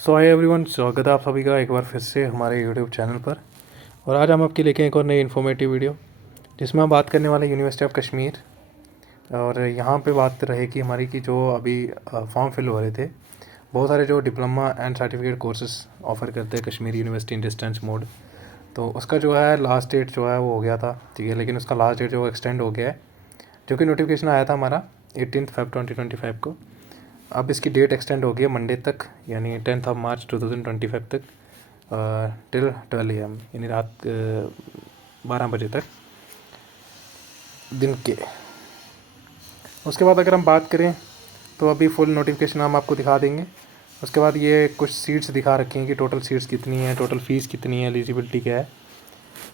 सो hi everyone, स्वागत है आप सभी का एक बार फिर से हमारे यूट्यूब चैनल पर। और आज हम आपके लेके एक और नई इन्फॉर्मेटिव वीडियो जिसमें हम बात करने वाले यूनिवर्सिटी ऑफ कश्मीर। और यहाँ पे बात रहेगी हमारी कि जो अभी फॉर्म फिल हो रहे थे, बहुत सारे जो diploma and certificate courses offer करते हैं कश्मीर यूनिवर्सिटी इन डिस्टेंस मोड। तो उसका जो है लास्ट डेट जो है वो हो गया था, ठीक है, लेकिन उसका लास्ट डेट जो एक्सटेंड हो गया है, जो कि नोटिफिकेशन आया था हमारा 18 Feb 2025 को। अब इसकी डेट एक्सटेंड हो गई है मंडे तक, यानी 10 मार्च 2025 तक, टिल 12 AM, यानी रात 12 बजे तक दिन के। उसके बाद अगर हम बात करें तो अभी फुल नोटिफिकेशन हम आपको दिखा देंगे। उसके बाद ये कुछ सीट्स दिखा रखी हैं कि टोटल सीट्स कितनी हैं, टोटल फ़ीस कितनी है, एलिजिबिलिटी क्या है।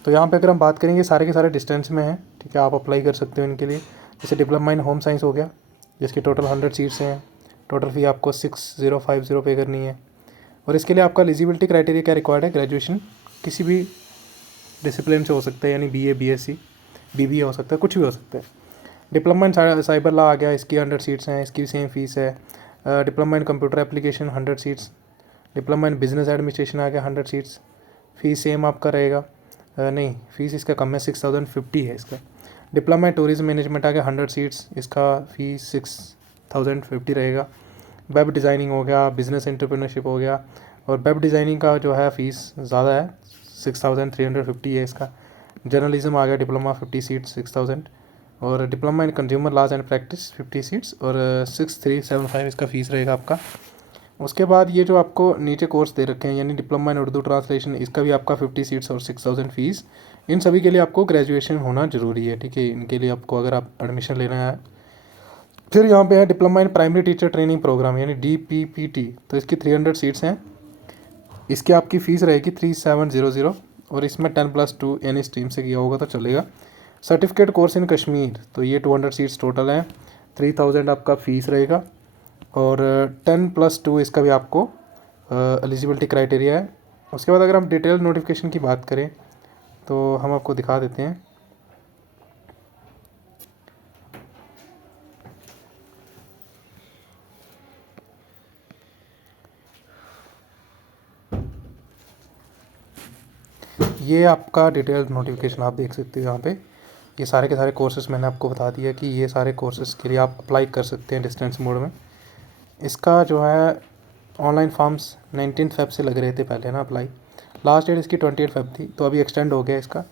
तो यहाँ पे अगर हम बात करेंगे, सारे के सारे डिस्टेंस में हैं, ठीक है, आप अप्लाई कर सकते हो इनके लिए। जैसे डिप्लोमा इन होम साइंस हो गया, जिसकी टोटल 100 सीट्स हैं, टोटल फ़ी आपको 6050 पे करनी है। और इसके लिए आपका एलिजिबिलिटी क्राइटेरिया क्या रिक्वायर्ड है, ग्रेजुएशन किसी भी डिसिप्लिन से हो सकता है, यानी BA BSc BBA हो सकता है, कुछ भी हो सकता है। डिप्लोमा इन साइबर लॉ आ गया, इसकी 100 सीट्स हैं, इसकी सेम फीस है। Diploma in computer application 100 seats. Diploma in business administration आ गया 100 सीट्स, फीस सेम आपका रहेगा। नहीं, फीस इसका कम है, 6050 है इसका। डिप्लोमा इन टूरिज्म मैनेजमेंट आ गया 100 सीट्स, इसका फीस 6050 रहेगा। वेब डिज़ाइनिंग हो गया, बिज़नेस एंटरप्रेन्योरशिप हो गया, और वेब डिज़ाइनिंग का जो है फ़ीस ज़्यादा है, 6350 है इसका। जर्नलिज्म आ गया डिप्लोमा 50 सीट्स 6000, और diploma in consumer laws and practice 50 seats और 6375 इसका फ़ीस रहेगा आपका। उसके बाद ये जो आपको नीचे कोर्स दे रखे हैं, यानी डिप्लोमा इन उर्दू ट्रांसलेशन, इसका भी आपका 50 सीट्स और 6000 फ़ीस। इन सभी के लिए आपको ग्रेजुएशन होना ज़रूरी है, ठीक है, इनके लिए आपको अगर आप एडमिशन लेना है। फिर यहाँ पे है diploma in primary teacher training programme, यानी DPPT, तो इसकी 300 सीट्स हैं। इसकी आपकी फ़ीस रहेगी 3700, और इसमें 10+2 यानी स्ट्रीम से किया होगा तो चलेगा। सर्टिफिकेट कोर्स इन कश्मीर, तो ये 200 सीट्स टोटल हैं, 3000 आपका फ़ीस रहेगा, और 10+2 इसका भी आपको एलिजिबिलिटी क्राइटेरिया है। उसके बाद अगर हम डिटेल नोटिफिकेशन की बात करें तो हम आपको दिखा देते हैं। ये आपका डिटेल नोटिफिकेशन आप देख सकते हो यहाँ पे। ये सारे के सारे कोर्सेज़ मैंने आपको बता दिया कि ये सारे कोर्सेज़ के लिए आप अप्लाई कर सकते हैं डिस्टेंस मोड में। इसका जो है ऑनलाइन फॉर्म्स 19 Feb से लग रहे थे पहले ना अप्लाई, लास्ट डेट इसकी 28 Feb थी, तो अभी एक्सटेंड हो गया इसका।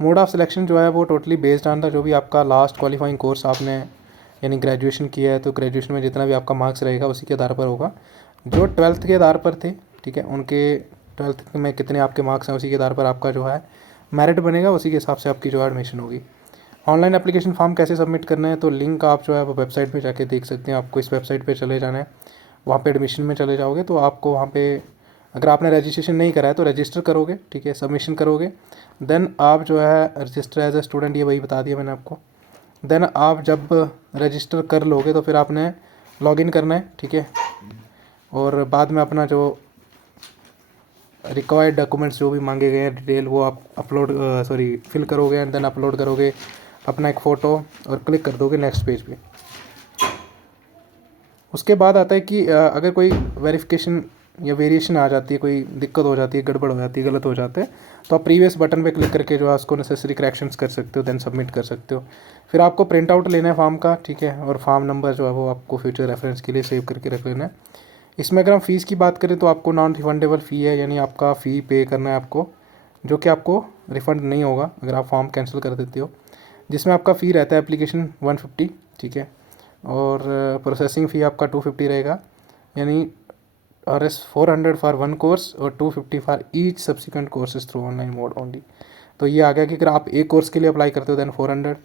मोड ऑफ सिलेक्शन जो है वो टोटली बेस्ड ऑन था जो भी आपका लास्ट क्वालिफाइंग कोर्स आपने यानी ग्रेजुएशन किया है, तो ग्रेजुएशन में जितना भी आपका मार्क्स रहेगा उसी के आधार पर होगा। जो 12th के आधार पर थे, ठीक है, उनके 12th में कितने आपके मार्क्स हैं उसी के आधार पर आपका जो है मेरिट बनेगा, उसी के हिसाब से आपकी जो है एडमिशन होगी। ऑनलाइन एप्लीकेशन फॉर्म कैसे सबमिट करना है, तो लिंक आप जो है वो वेबसाइट पे जाके देख सकते हैं। आपको इस वेबसाइट पे चले जाना है, वहाँ पे एडमिशन में चले जाओगे तो आपको वहाँ पे अगर आपने रजिस्ट्रेशन नहीं करा है तो रजिस्टर करोगे, ठीक है, सबमिशन करोगे। देन आप जो है रजिस्टर एज ए स्टूडेंट, ये वही बता दिया मैंने आपको। देन आप जब रजिस्टर कर लोगे तो फिर आपने लॉगिन करना है, ठीक है, और बाद में अपना जो रिक्वायर्ड डॉक्यूमेंट्स जो भी मांगे गए हैं डिटेल, वो आप फिल करोगे, एंड देन अपलोड करोगे अपना एक फ़ोटो और क्लिक कर दोगे नेक्स्ट पेज पे। उसके बाद आता है कि अगर कोई वेरिफिकेशन या वेरिएशन आ जाती है, कोई दिक्कत हो जाती है, गड़बड़ हो जाती है, गलत हो जाता है, तो आप प्रीवियस बटन पे क्लिक करके जो है उसको नेसेसरी करेक्शंस कर सकते हो, देन सबमिट कर सकते हो। फिर आपको प्रिंट आउट लेना है फॉर्म का, ठीक है, और फॉर्म नंबर जो है वो आपको फ्यूचर रेफरेंस के लिए सेव करके रख लेना है। इसमें अगर हम फ़ीस की बात करें तो आपको नॉन रिफंडेबल फ़ी है, यानी आपका फ़ी पे करना है आपको, जो कि आपको रिफ़ंड नहीं होगा अगर आप फॉर्म कैंसिल कर देते हो। जिसमें आपका फ़ी रहता है एप्लीकेशन 150, ठीक है, और प्रोसेसिंग फ़ी आपका 250 रहेगा, यानी RS 400 फॉर वन कोर्स और 250 for each subsequent courses through online mode only. तो ये आ गया कि अगर आप एक कोर्स के लिए अप्लाई करते हो दैन 400,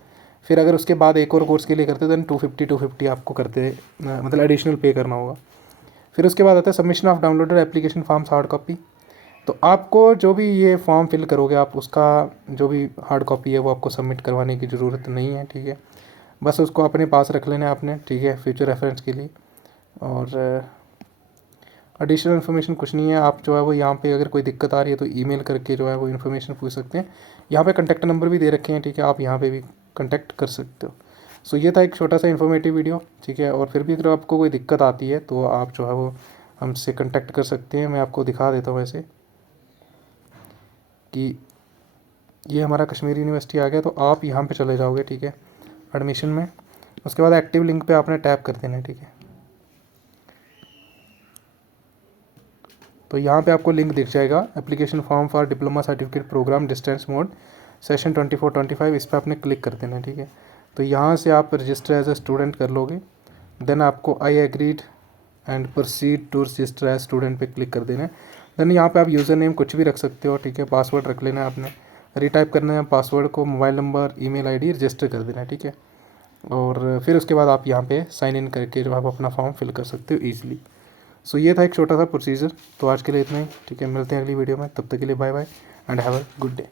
फिर अगर उसके बाद एक और कोर्स के लिए करते हो दैन 250 आपको करते मतलब एडिशनल पे करना होगा। फिर उसके बाद आता है submission of downloaded application forms hard copy. तो आपको जो भी ये फॉर्म फिल करोगे आप, उसका जो भी हार्ड कॉपी है वो आपको सबमिट करवाने की ज़रूरत नहीं है, ठीक है, बस उसको अपने पास रख लेना है आपने, ठीक है, फ्यूचर रेफरेंस के लिए। और एडिशनल इन्फॉर्मेशन कुछ नहीं है। आप जो है वो यहाँ पे अगर कोई दिक्कत आ रही है तो ईमेल करके जो है वो इन्फॉर्मेशन पूछ सकते हैं। यहाँ पे कॉन्टैक्ट नंबर भी दे रखे हैं, ठीक है, आप यहाँ पे भी कॉन्टैक्ट कर सकते हो। सो ये था एक छोटा सा इन्फॉर्मेटिव वीडियो, ठीक है, और फिर भी अगर आपको कोई दिक्कत आती है तो आप जो है वो हमसे कांटेक्ट कर सकते हैं। मैं आपको दिखा देता हूँ ऐसे कि ये हमारा कश्मीर यूनिवर्सिटी आ गया। तो आप यहाँ पे चले जाओगे, ठीक है, एडमिशन में। उसके बाद एक्टिव लिंक पे आपने टैप कर देना है, ठीक है। तो यहाँ पे आपको लिंक दिख जाएगा, application form for diploma certificate programme distance mode session 24-25। इस पर आपने क्लिक कर देना है, ठीक है। तो यहाँ से आप रजिस्टर एज ए स्टूडेंट कर लोगे। देन आपको I agreed and proceed to register as student पे क्लिक कर देना है। देन यहाँ पे आप यूज़र नेम कुछ भी रख सकते हो, ठीक है। पासवर्ड रख लेना है आपने, रीटाइप करना है पासवर्ड को, mobile number, email ID register कर देना है, ठीक है। और फिर उसके बाद आप यहाँ पे साइन इन करके जो आप अपना फॉर्म फिल कर सकते हो ईजिली। सो ये था एक छोटा सा प्रोसीजर। तो आज के लिए इतना ही, ठीक है। मिलते हैं अगली वीडियो में, तब तक के लिए bye bye and have a good day.